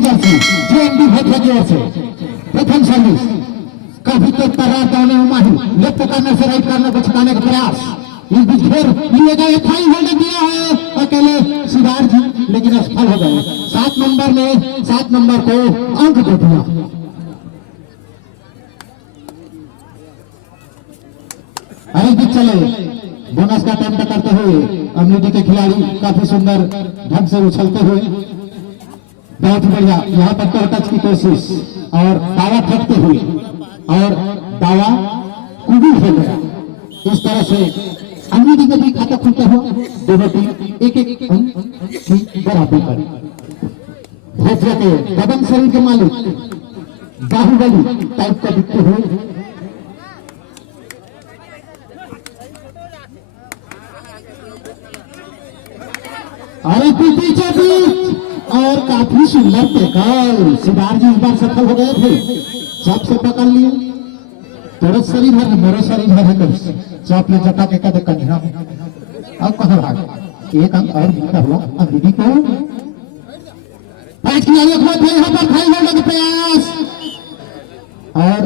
की Jersey JMD Bhotia की ओर से प्रथम सर्विस काफी तेज तर्रार दाने में माही लेफ्ट कॉर्नर से राइट कॉर्नर को छकाने का प्रयास इस बीच घेर लिए गए थाई होल्डर दिया है अकेले सिद्धार्थ जी लेकिन असफल हो गए। 7 नंबर ने 7 नंबर को अंक दे दिया। अरे बीच चले बोनस का अटेम्प्ट करते हुए अमृति के खिलाड़ी काफी सुंदर ढंग से उछलते हुए बहुत बढ़िया यहाँ पर तो टच की कोशिश और दावा फेंकते हुए और दावा कुबी हो गया। इस तरह से अमृति का भी खाता खुलता हुआ दोनों टीम एक अंक की बराबरी पर भोटिया के दबंग शरीर के मालिक बाहुबली टाइप का दिखते हुए अरे पीछे बीच और काफी सुंदर टेकल सिद्धार्थ जी इस बार सफल हो गए थे सबसे पकड़ लिए थोड़ा शरीर है मेरा शरीर है चाप ले जटा के कदे कन्या अब कहाँ भाग एक अंक और मिलता हुआ अमृति को 5 खिलाड़ियों को थे यहाँ पर फाइल होने का प्रयास और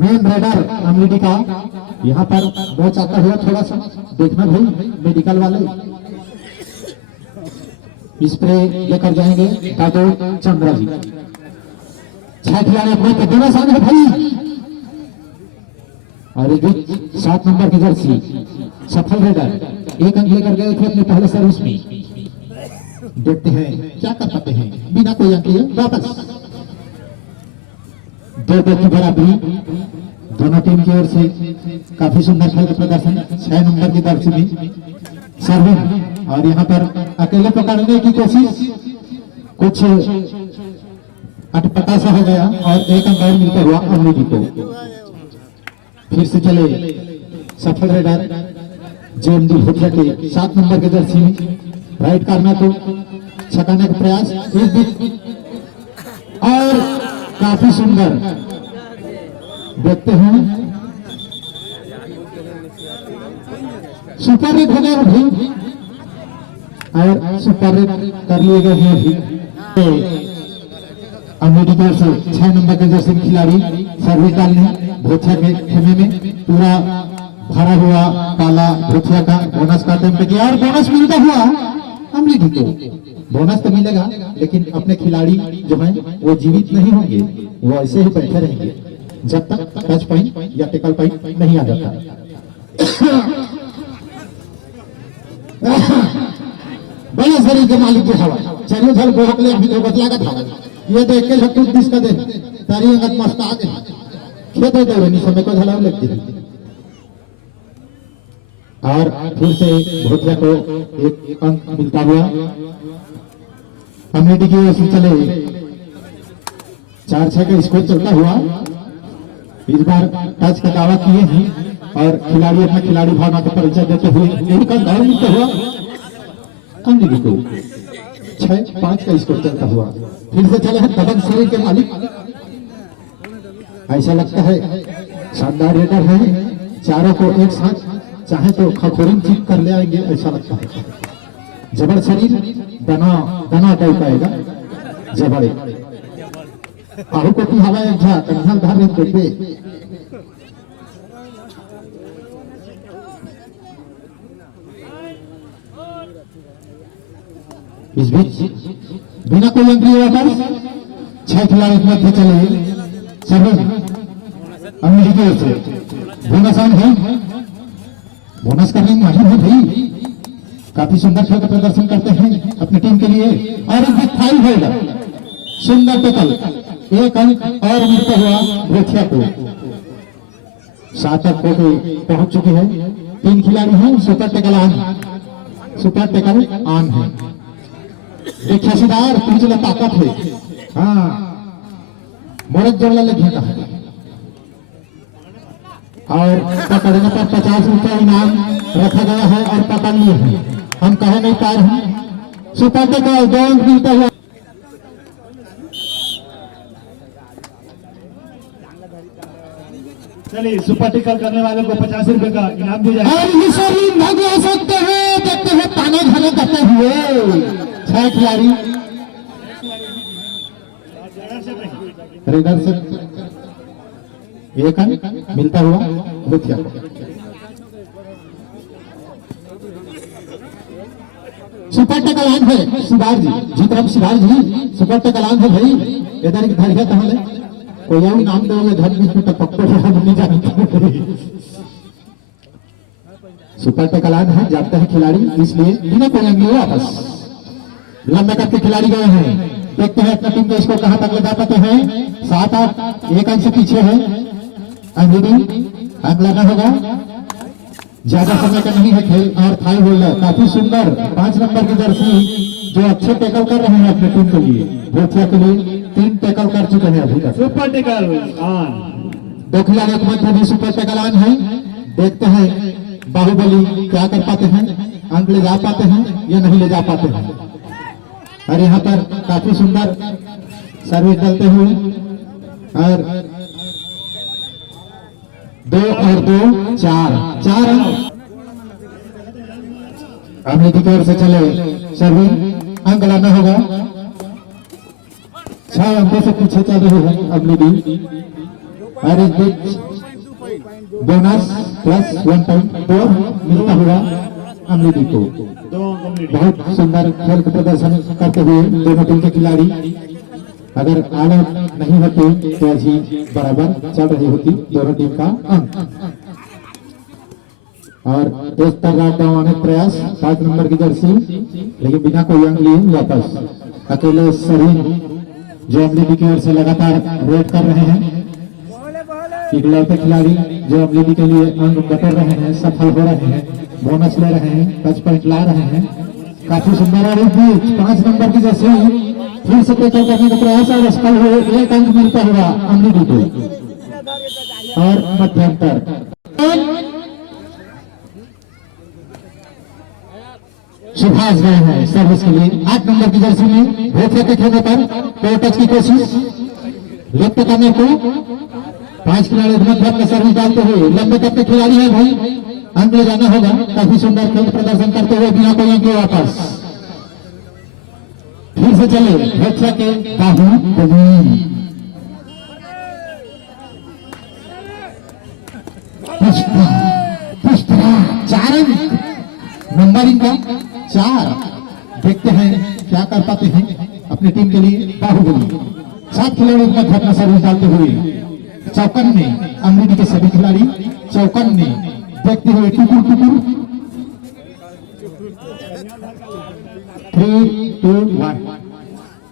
मेन रेडर अमृति का यहाँ पर बहुत आता हुआ थोड़ा सा देखना भाई मेडिकल वाले स्प्रे लेकर जाएंगे दादो चंद्रा जी। 6 खिलाड़ी अपने दोनों सामने है भाई और 7 नंबर की जर्सी सफल रेडर एक अंक लेकर गए थे अपने पहले सर्विस में। देखते हैं क्या कर पाते हैं बिना कोई अंक लिए वापस 2-2 की बराबरी दोनों टीम की ओर से काफी सुंदर खेल का प्रदर्शन। 6 नंबर की दर्शी में सर्विंग और यहाँ पर अकेले पकड़ने की कोशिश कुछ अटपटा सा हो गया और एक अंक और मिलता हुआ अमृति को। फिर से चले सफल रेडर जेएमडी भोटिया के 7 नंबर के जर्सी में राइट कॉर्नर को छकाने का प्रयास इस बीच और काफी सुंदर देखते हैं सुपर रेट हो गया भी और सुपर रेट कर लिए गए हैं अमृति की ओर से 6 नंबर के जर्सी खिलाड़ी सर्विस डालने भोटिया के खेमे में पूरा भरा हुआ काला भोटिया का बोनस का अटेम्प्ट किया और बोनस मिलता हुआ अमृति को। बोनस तो मिलेगा लेकिन अपने खिलाड़ी जो हैं वो जीवित नहीं होंगे वो ऐसे ही बैठे रहेंगे जब तक टच पॉइंट या टेकल पॉइंट नहीं आ जाता। बड़े शरीर के मालिक की हवा चलो झल बहुत ले अभी तो बतला का था ये देख के सब कुछ दिस का दे तारी अंगत मस्त आ गए खेत दे रहे नहीं समय को झलाव लगती है और फिर से भोटिया को एक अंक मिलता हुआ अमृति की ओर से चले 4-6 का स्कोर चलता हुआ इस बार टच का दावा किए हैं और खिलाड़ी अपना खिलाड़ी भावना का परिचय देते हुए एक अंक और मिलता हुआ अमृति को 6-5 का स्कोर चलता हुआ। फिर से चले हैं दबंग शरीर के मालिक ऐसा लगता है शानदार रेडर है चारों को एक साथ चाहे तो खखोरन जीत कर ले आएंगे ऐसा लगता है। जबर शरीर दना टाइप आएगा जबड़े आहू को की हवा एक झा कंधा धार एक बेटे इस बीच बिना कोई अंक लिए वापस 6 खिलाड़ी मध्य चले सर्विस अमृति की ओर से बोनस ऑन है बोनस करने में माहिर है भाई काफी सुंदर खेल का प्रदर्शन करते हैं अपनी टीम के लिए और इस 5 होगा सुंदर टोटल एक अंक और मिलता हुआ भोटिया को 7 अंक को पहुंच चुके हैं। 3 खिलाड़ी हैं सुपर टेकल ऑन है देखिए सिदार तुझे ताकत है हाँ मोरक जोड़ला लिखे का और पकड़ने पर 50 रुपए इनाम रखा गया है और पकड़ लिए हैं हम कह नहीं पा रहे हैं सुपर टेकल 2 अंक मिलता हुआ चलिए सुपर टिकल करने वाले को 50 रुपए का इनाम दिया जाएगा और ये सभी भाग सकते हैं देखते हैं ताने झाने करते हुए 6 खिलाड़ी रेडर से एक अंक मिलता हुआ भूतिया को। सुपर टकलान है शिवार जी जीतराम शिवार जी सुपर टकलान है भाई इधर की धरिया तहले कोई और नाम दोगे धन में तो पक्को नहीं जानते। सुपर टकलान है जानते हैं खिलाड़ी इसलिए बिना कोई अंगली वापस लंबे कद के खिलाड़ी गए हैं। देखते हैं अपनी टीम को इसको कहां तक ले जा पाते हैं। 7-8 एक अंक से पीछे है। अंग्रेजी अंक लेना होगा ज्यादा समय का नहीं है खेल। और थाई होल्डर काफी सुंदर 5 नंबर की जर्सी जो अच्छे टैकल कर रहे हैं अपने टीम के लिए भूतिया के लिए 3 टैकल कर चुके हैं अभी तक। Super tackle on. 2 खिलाड़ियों के मध्य भी सुपर टैकल ऑन है। देखते हैं बाहुबली क्या कर पाते हैं अंक ले जा पाते हैं या नहीं ले जा पाते हैं। और यहाँ पर काफी सुंदर सर्विस डालते हुए और 2 और 2 4 अंक अमेरिकी की ओर से चले सर्विस अंक लाना होगा। 6 अंकों से पीछे चल रहे हैं अमेरिकी और इस बीच बोनस प्लस 1.4 मिलता हुआ अमेरिकी को। बहुत सुंदर खेल का प्रदर्शन करते हुए दोनों टीम के खिलाड़ी अगर आउट नहीं होते तो अभी बराबर चल रही होती दोनों टीम का अंक। और तेज तर्रार गंवाने प्रयास 5 नंबर की जर्सी लेकिन बिना कोई अंक लिए वापस अकेले सरीन जो अमलेडी की ओर से लगातार रेड कर रहे हैं। इकलौते खिलाड़ी जो अमलेडी के लिए अंक बटोर रहे हैं सफल हो रहे हैं बोनस ले रहे हैं टच पॉइंट ला रहे हैं काफी सुंदर। और इस बीच 5 नंबर की जैसे फिर से टैकल करने का प्रयास और सफल हुए 1 अंक मिलता हुआ अमलेडी को। और मध्यंतर सुभाष गए हैं सर्विस के लिए 8 नंबर की जर्सी में भूतिया के खेलने पर टच की कोशिश व्यक्त करने को 5 खिलाड़ी मध्य में सर्विस डालते हुए लंबे कद के खिलाड़ी है भाई अंक ले जाना होगा। काफी सुंदर खेल प्रदर्शन करते हुए बिना कोई अंक वापस फिर से चले भूतिया के बाहुबली 4 अंक नंबरिंग का 4। देखते हैं क्या कर पाते हैं अपनी टीम के लिए बाहुबली। 7 खिलाड़ी मध्य अपना सर्विस डालते हुए चौकन में अमरीकी के सभी खिलाड़ी चौकन में देखते हुए टुकुर टुकुर 3, 2, 1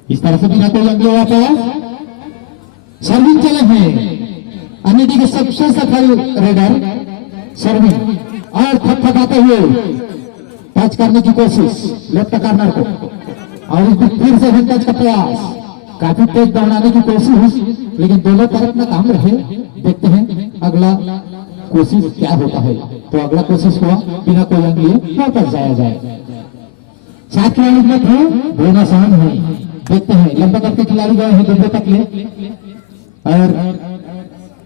इस तरह से बिना कोई अंक वापस सर्विस चले हैं। अमरीकी के सबसे सफल रेडर सर्विस और थपथपाते हुए टच करने की कोशिश लेफ्ट कॉर्नर को और फिर से टच का प्रयास काफी तेज दौड़ाने की कोशिश लेकिन दोनों तरफ में काम रहे। देखते हैं अगला कोशिश क्या होता है। तो अगला कोशिश हुआ बिना कोई अंक लिए वापस जाया जाए। 7 खिलाड़ी में थे बोनस ऑन है। देखते हैं लंबा करके खिलाड़ी गए हैं दोनों तक ले और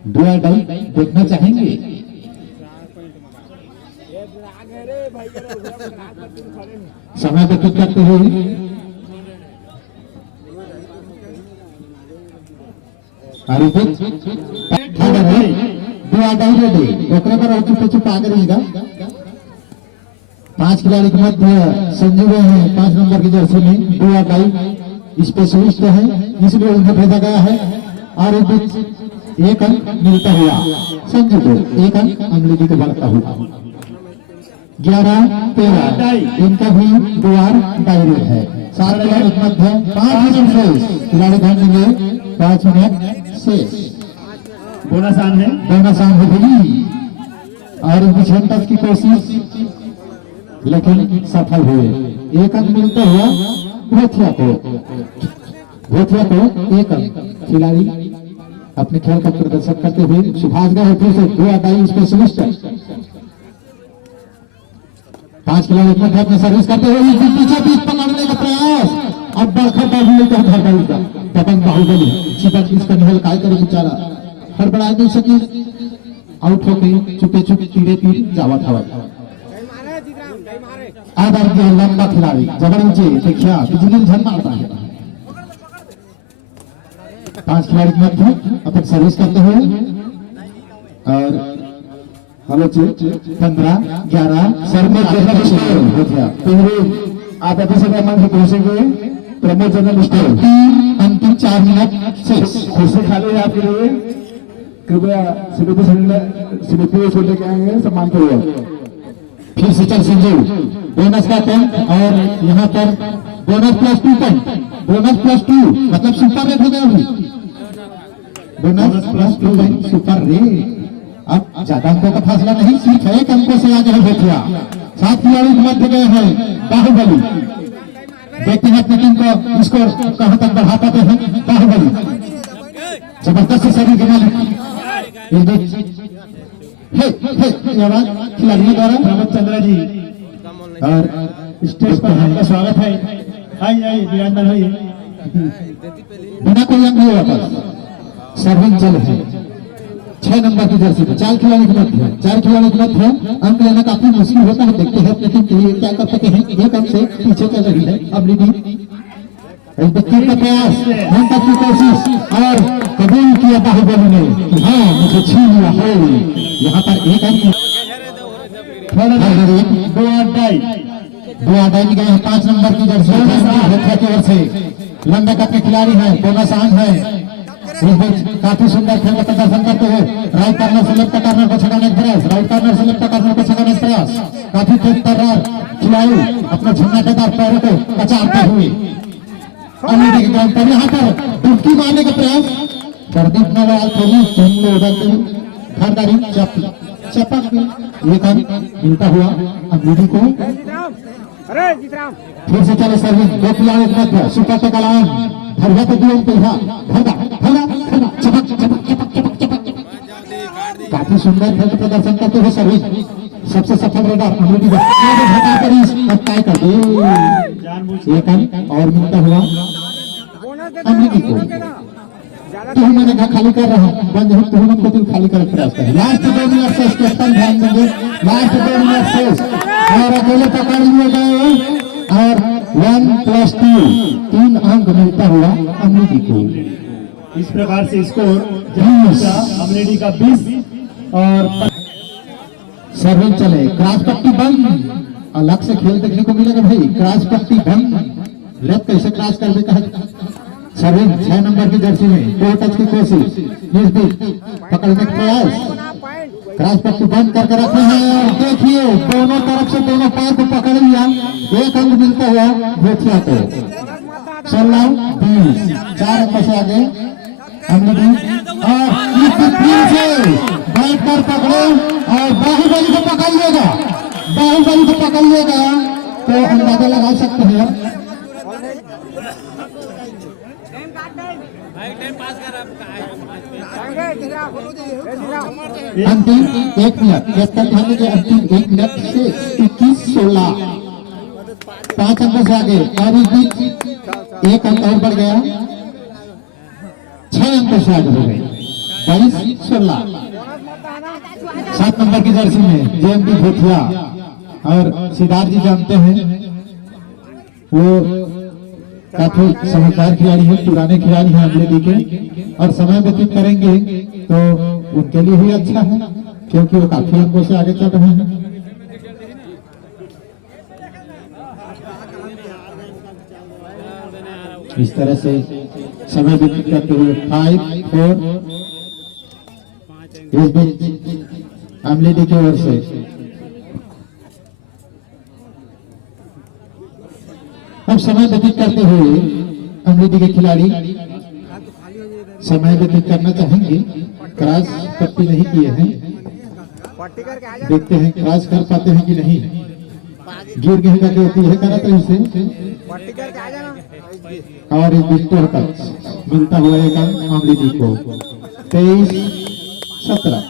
डुआ डाई देखना चाहेंगे। समय व्यतीत करते हुए आगे रहेगा। 5 खिलाड़ी के मध्य संजू हैं 5 नंबर की जर्सी में डुआ डाई स्पेशलिस्ट है इसलिए उन्हें भेजा गया है। और इस बीच 1 अंक मिलता हुआ संजू को 1 अंक अंग्रेजी को बढ़ता हुआ 11-13 इनका भी द्वार डायरेक्ट है। 7 खिलाड़ी के मध्य 5 मिनट शेष खिलाड़ी ध्यान देंगे 5 मिनट शेष बोनस ऑन है। बोनस ऑन होगी और इनकी टच की कोशिश लेकिन सफल हुए। 1 अंक मिलता हुआ भूतिया को 1 अंक। खिलाड़ी अपने खेल का प्रदर्शन करते हुए सुभाष गए फिर से 2 अदाई स्पेशलिस्ट 5 खिलाड़ी अपने सर्विस करते हुए पीछे बीच पकड़ने का प्रयास अब बड़खा बाहुबली का धरबाई का दबंग बाहुबली चिपक इसका निहल काय करे बेचारा हड़बड़ा नहीं सकी आउट हो गई चुपे चुप तीरे तीर जावत हवत। आधार के लंबा खिलाड़ी जबरदस्ती देखिया बिजली झन मारता है। 5 खिलाड़ी के मध्य अपन सर्विस करते हुए और हेलो 15-11 प्रमोद जनरल स्टोर आप अभी से मंच पहुंचेंगे। प्रमोद जनरल स्टोर अंतिम 4 मिनट शेष। कुर्सी खाली है आपके लिए, कृपया स्लिपी से लेके आएंगे सम्मान पूर्वक। फिर से चल संजू बोनस का पॉइंट और यहाँ पर बोनस +2 पॉइंट, बोनस +2 मतलब सुपर रेट हो गया अभी, बोनस +2 पॉइंट सुपर रेट। अब ज्यादा अंकों का फासला नहीं, सिर्फ 1 अंकों से आगे है बेटिया। 7 खिलाड़ी मध्य गए हैं बाहुबली। देखते हैं अपनी टीम को स्कोर कहां तक बढ़ा पाते हैं। बाहुबली जबरदस्त शरीर के मालिक खिलाड़ियों द्वारा प्रमोद चंद्रा जी और स्टेज पर आपका स्वागत है। आइए विराजमान होइए। बिना कोई अंक लिए वापस सर्विंग चल है 6 नंबर की जर्सी पे 4 खिलाड़ी के मध्य है। 4 खिलाड़ी के मध्य है, अंक लेना काफी मुश्किल होता है। देखते हैं अपनी टीम के लिए क्या कर सकते हैं। एक अंक से पीछे चल रही है अगली टीम। टीम का प्रयास, हम तक की कोशिश और कबूल किया बाहुबली ने कि हाँ मुझे छीन लिया है। यहाँ पर एक अंक दो अड्डाई गए हैं 5 नंबर की जर्सी की ओर से। लंबे कद के खिलाड़ी है, बोनस आन है। इस बीच काफी सुंदर खेल का प्रदर्शन करते हुए राइट कॉर्नर से लेफ्ट कॉर्नर को छगाने का प्रयास, राइट कॉर्नर से लेफ्ट कॉर्नर को छगाने का प्रयास। काफी तेज तर्रार खिलाड़ी अपने झन्नाटेदार पैरों को कचारते हुए अमेरिकी के ग्राउंड पर यहाँ पर डुबकी मारने का प्रयास। प्रदीप नवाल घरदारी चपक एक अंक मिलता हुआ अमरीकी को। फिर से चले सर्विस, 2 खिलाड़ी के मध्य सुपर टकलान भरवा तो दिया उनको यहाँ भरवा चपक चपक चपक चपक चपक। काफी सुंदर खेल प्रदर्शन करते हुए सर्विस सबसे सफल रेडर अमरीकी तय कर दे। एक अंक और मिलता हुआ अमरीकी को। तो मैंने कहा खाली कर रहा हूँ, बंद हो तो को तुम खाली कर प्रयास करें। लास्ट 2 मिनट से कैप्टन ध्यान देंगे, लास्ट 2 मिनट से और अकेले पकड़ लिए गए और 1+2 3 अंक मिलता हुआ अमरीकी को। इस प्रकार से स्कोर अमरीकी का 20 और सर्विंग चले, क्रॉस पट्टी बंद। अलग से खेल देखने को मिलेगा भाई, क्रॉस पट्टी बंद। लेफ्ट कैसे क्रॉस कर देता है। सर्विंग 6 नंबर की जर्सी में 2 टच की कोशिश, इस बीच पकड़ने का प्रयास, क्रॉस पट्टी बंद करके रखे हैं और देखिए दोनों तरफ से दोनों पैर को पकड़ लिया। 1 अंक मिलता हुआ भेटिया को। 16-20 4 अंक से आगे अमरीकी और बैठ कर पकड़े और बाहुबली को पकड़ लेगा। बाहुबली को पकड़ लेगा तो अंदाजा लगा सकते हैं। अंतिम 1 मिनट ध्यान दीजिए, अंतिम 1 मिनट से 21-16 5 अंकों से आगे और इस बीच 1 अंक और बढ़ गया, 6 अंकों से आगे हो गए 22-16। 7 नंबर की जर्सी में जेएमडी भूथिया और सिद्धार्थ जी जानते हैं वो काफी समझदार खिलाड़ी हैं, पुराने खिलाड़ी हैं अमरीकी के और समय व्यतीत करेंगे तो उनके लिए ही अच्छा है क्योंकि वो काफी अंकों से आगे चल रहे हैं। इस तरह से समय व्यतीत करते हुए 5-4 इस बीच अमरीकी की ओर से अब समय व्यतीत करते हुए अमरीकी के खिलाड़ी समय व्यतीत करना चाहेंगे। क्रॉस पट्टी नहीं किए हैं, देखते हैं क्रॉस कर पाते हैं कि नहीं। गिर गए करके होती है करा तो इसे और इस बिस्तर तक मिलता हुआ एक अंक अमरीकी को 23-17।